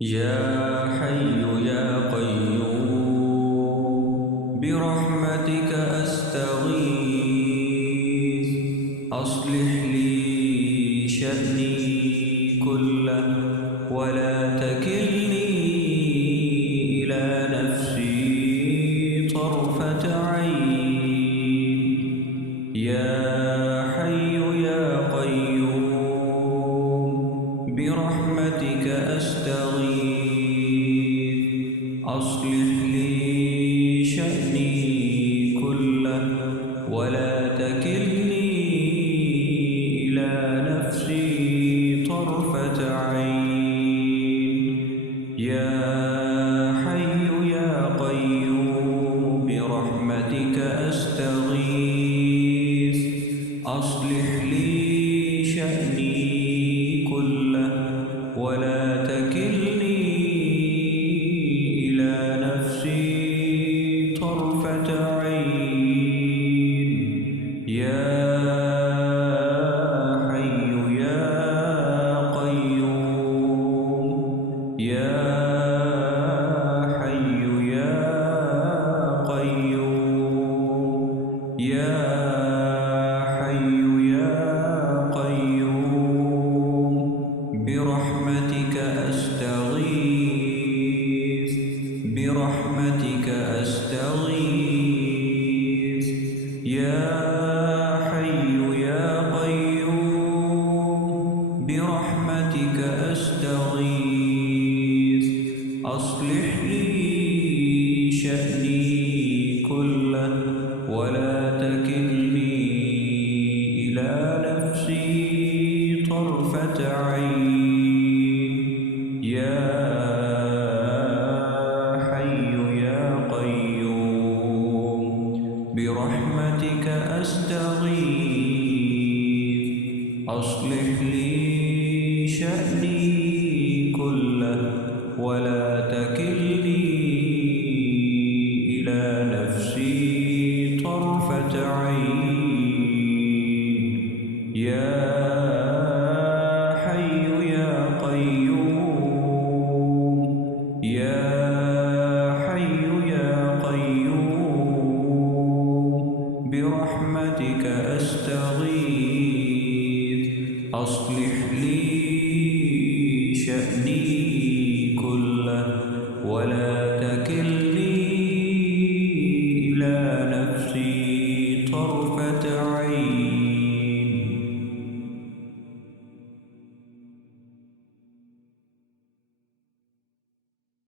يا حي يا قيوم برحمتك أستغيث أصلح لي شأني كله ولا تكلني إلى نفسي طرفة عين. يا حي يا قيوم برحمتك أستغيث أصلح لي شأني كله ولا تكلني إلى نفسي طرفة عين. يا حي يا قيوم برحمتك أستغيث أصلح لي شأني كله ولا تكلني إلى نفسي طرفة عين. يا حي يا قيوم يا حي يا قيوم يا حي يا قيوم برحمتك أستغيث برحمتك أستغيث. يا حي يا قيوم برحمتك أستغيث أصلح لي شأني كله ولا تكلني إلى نفسي طرفة عين. يا حي يا قيوم برحمتك أستغيث أصلح لي شأني كله ولا تكلني إلى نفسي طرفة عين. يا حي يا قيوم يا حي يا قيوم برحمتك أستغيث أصلح لي شأني كله ولا